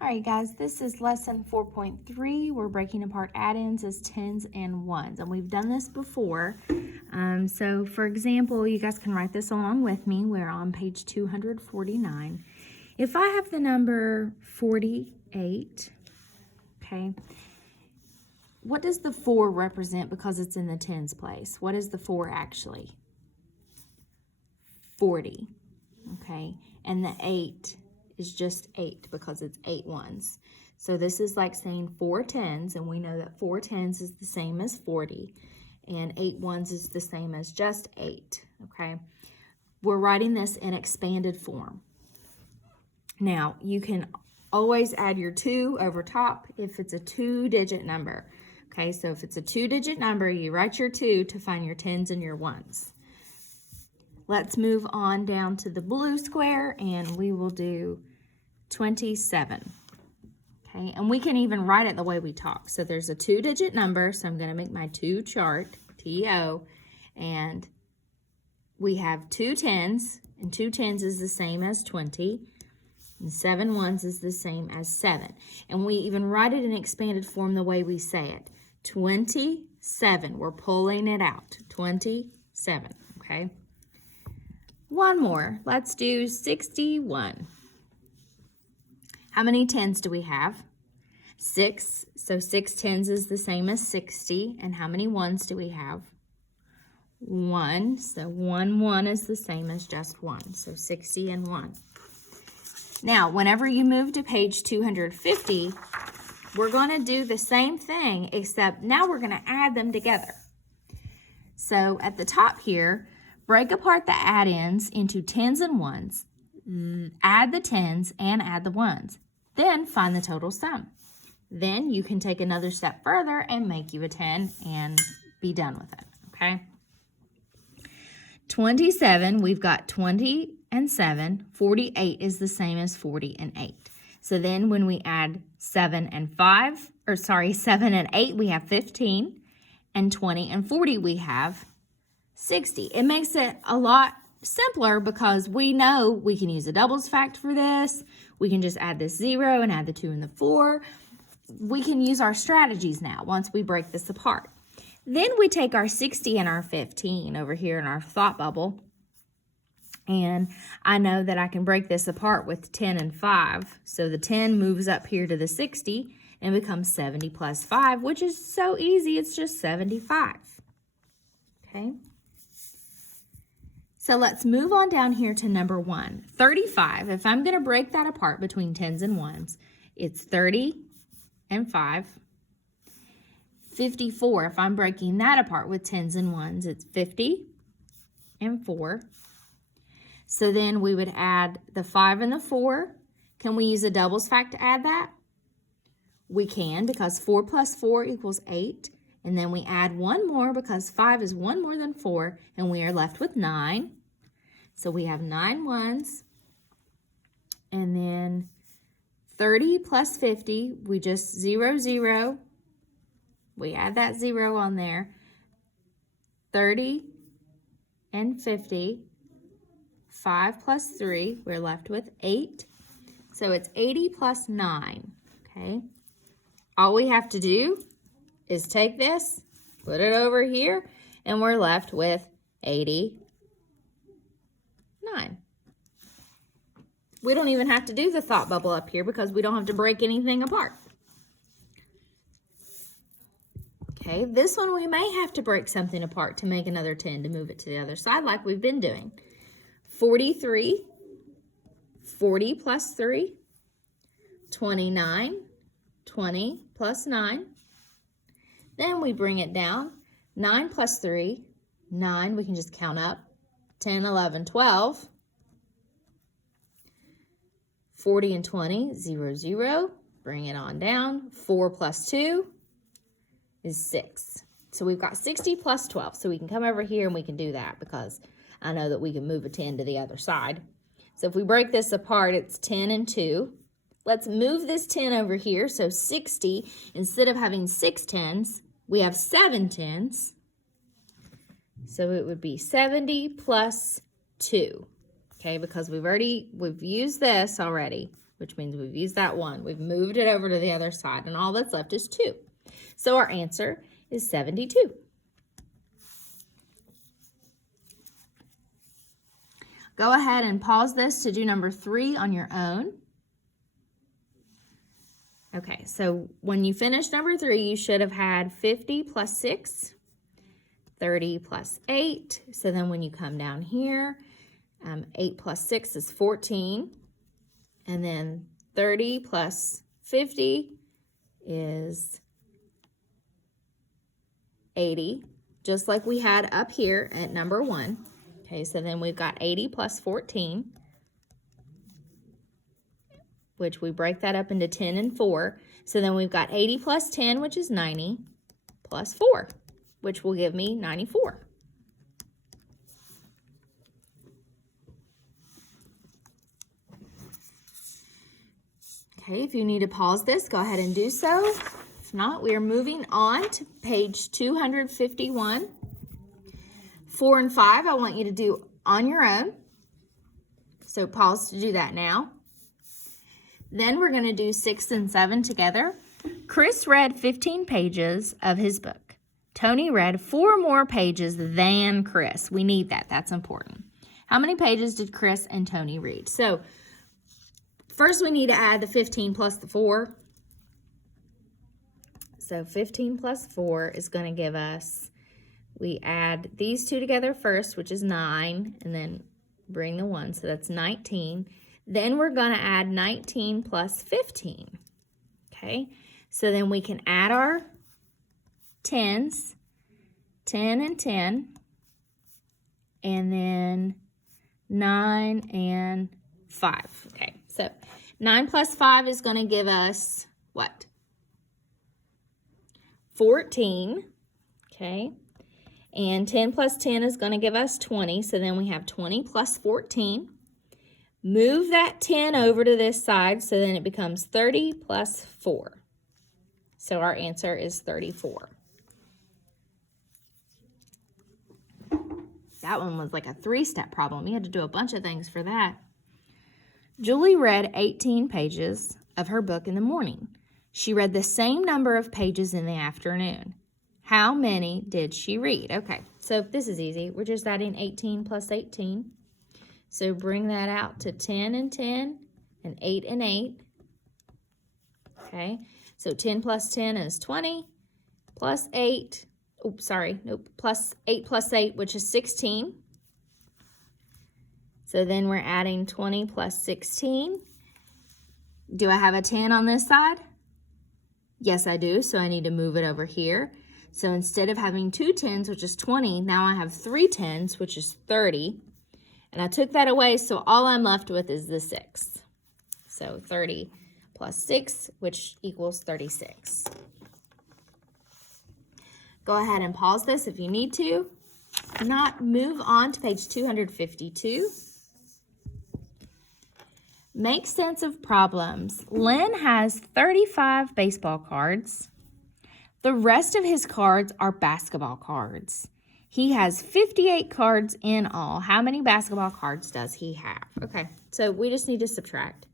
All right, guys, this is lesson 4.3. We're breaking apart add-ins as tens and ones, and we've done this before. So, for example, you guys can write this along with me. We're on page 249. If I have the number 48, okay, what does the 4 represent because it's in the tens place? What is the 4 actually? 40, okay, and the 8 is just 8 because it's 8 ones. So this is like saying 4 tens, and we know that 4 tens is the same as 40, and 8 ones is the same as just 8, okay? We're writing this in expanded form. Now, you can always add your 2 over top if it's a 2-digit number, okay? So if it's a 2-digit number, you write your 2 to find your tens and your ones. Let's move on down to the blue square, and we will do 27. Okay, and we can even write it the way we talk. So there's a 2-digit number, so I'm going to make my 2 chart, T-O, and we have 2 tens, and 2 tens is the same as 20, and 7 ones is the same as 7. And we even write it in expanded form the way we say it. 27, we're pulling it out, 27, okay? One more, let's do 61. How many tens do we have? 6, so 6 tens is the same as 60. And how many ones do we have? 1, so 1 is the same as just 1, so 60 and 1. Now, whenever you move to page 250, we're going to do the same thing, except now we're going to add them together. So at the top here, break apart the add-ins into tens and ones, add the tens and add the ones. Then find the total sum. Then you can take another step further and make you a 10 and be done with it, okay? 27, we've got 20 and 7. 48 is the same as 40 and 8. So then when we add 7 and 8, we have 15. And 20 and 40, we have 60. It makes it a lot simpler because we know we can use a doubles fact for this. We can just add this 0 and add the 2 and the 4. We can use our strategies now once we break this apart. Then we take our 60 and our 15 over here in our thought bubble. And I know that I can break this apart with 10 and 5. So the 10 moves up here to the 60 and becomes 70 plus 5, which is so easy. It's just 75. Okay. So let's move on down here to number 1. 35, if I'm going to break that apart between tens and ones, it's 30 and 5. 54, if I'm breaking that apart with tens and ones, it's 50 and 4. So then we would add the 5 and the 4. Can we use a doubles fact to add that? We can, because 4 plus 4 equals 8. And then we add 1 more because 5 is 1 more than 4, and we are left with 9. So we have 9 ones. And then 30 plus 50, we just 0, 0. We add that 0 on there. 30 and 50. 5 plus 3, we're left with 8. So it's 80 plus 9, okay? All we have to do is take this, put it over here, and we're left with 89. We don't even have to do the thought bubble up here because we don't have to break anything apart. Okay, this one we may have to break something apart to make another 10 to move it to the other side like we've been doing. 43, 40 plus 3, 29, 20 plus 9. Then we bring it down, 9 plus 3, 9, we can just count up, 10, 11, 12. 40 and 20, 0, 0. Bring it on down. 4 plus 2 is 6. So we've got 60 plus 12. So we can come over here and we can do that because I know that we can move a 10 to the other side. So if we break this apart, it's 10 and 2. Let's move this 10 over here. So 60, instead of having 6 tens, we have 7 tens. So it would be 70 plus 2. Okay, because we've used this already. which means we've used that 1. We've moved it over to the other side, and all that's left is 2. So our answer is 72. Go ahead and pause this to do number 3 on your own. Okay, so when you finish number 3, you should have had 50 plus 6, 30 plus 8. So then when you come down here, 8 plus 6 is 14. And then 30 plus 50 is 80, just like we had up here at number 1. Okay, so then we've got 80 plus 14, which we break that up into 10 and 4. So then we've got 80 plus 10, which is 90, plus 4, which will give me 94. Okay, if you need to pause this, go ahead and do so. If not, we are moving on to page 251. 4 and 5, I want you to do on your own. So pause to do that now. Then we're going to do 6 and 7 together. Chris read 15 pages of his book. Tony read 4 more pages than Chris. We need that. That's important. How many pages did Chris and Tony read? So first we need to add the 15 plus the 4. So 15 plus 4 is going to give us, we add these 2 together first, which is 9, and then bring the 1, so that's 19. Then we're going to add 19 plus 15, okay? So then we can add our 10s, 10 and 10, and then 9 and 5, okay? So 9 plus 5 is going to give us what? 14, okay? And 10 plus 10 is going to give us 20, so then we have 20 plus 14. Move that 10 over to this side, so then it becomes 30 plus 4. So our answer is 34. That one was like a 3-step problem. You had to do a bunch of things for that. Julie read 18 pages of her book in the morning. She read the same number of pages in the afternoon. How many did she read? Okay, so this is easy. We're just adding 18 plus 18. So bring that out to 10 and 10 and 8 and 8. Okay, so 10 plus 10 is 20 plus 8. Oops, sorry, nope, plus 8 plus 8, which is 16. So then we're adding 20 plus 16. Do I have a 10 on this side? Yes, I do, so I need to move it over here. So instead of having 2 10s, which is 20, now I have 3 10s, which is 30. And I took that away, so all I'm left with is the 6. So 30 plus 6, which equals 36. Go ahead and pause this if you need to. If not, move on to page 252. Make sense of problems. Len has 35 baseball cards. The rest of his cards are basketball cards. He has 58 cards in all. How many basketball cards does he have? Okay, so we just need to subtract.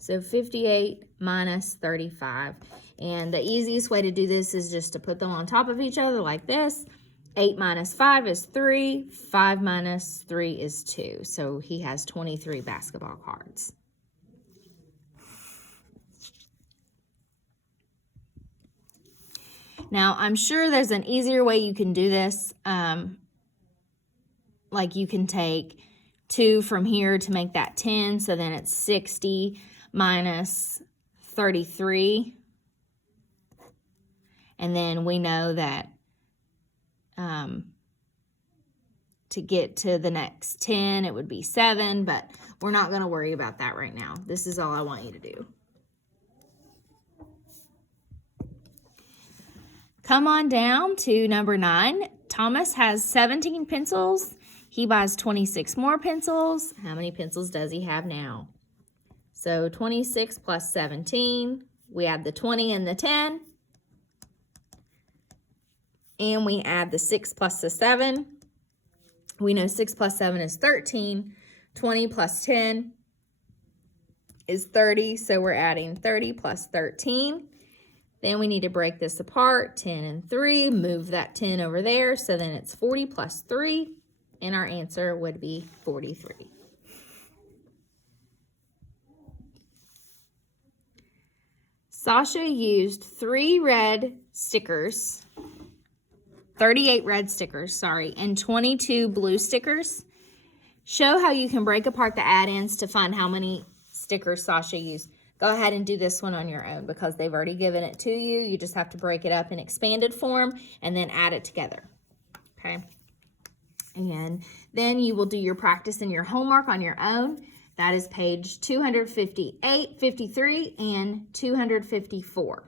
So 58 minus 35. And the easiest way to do this is just to put them on top of each other like this. 8 minus 5 is 3. 5 minus 3 is 2. So he has 23 basketball cards. Now, I'm sure there's an easier way you can do this. Like you can take 2 from here to make that 10. So then it's 60 minus 33. And then we know that to get to the next 10, it would be 7, but we're not going to worry about that right now. This is all I want you to do. Come on down to number 9. Thomas has 17 pencils. He buys 26 more pencils. How many pencils does he have now? So 26 plus 17. We add the 20 and the 10. And we add the 6 plus the 7. We know 6 plus 7 is 13. 20 plus 10 is 30, so we're adding 30 plus 13. Then we need to break this apart, 10 and 3, move that 10 over there, so then it's 40 plus 3, and our answer would be 43. Sasha used 38 red stickers, and 22 blue stickers. Show how you can break apart the add-ins to find how many stickers Sasha used. Go ahead and do this one on your own because they've already given it to you. You just have to break it up in expanded form and then add it together, okay? And then you will do your practice and your homework on your own. That is page 258, 53, and 254.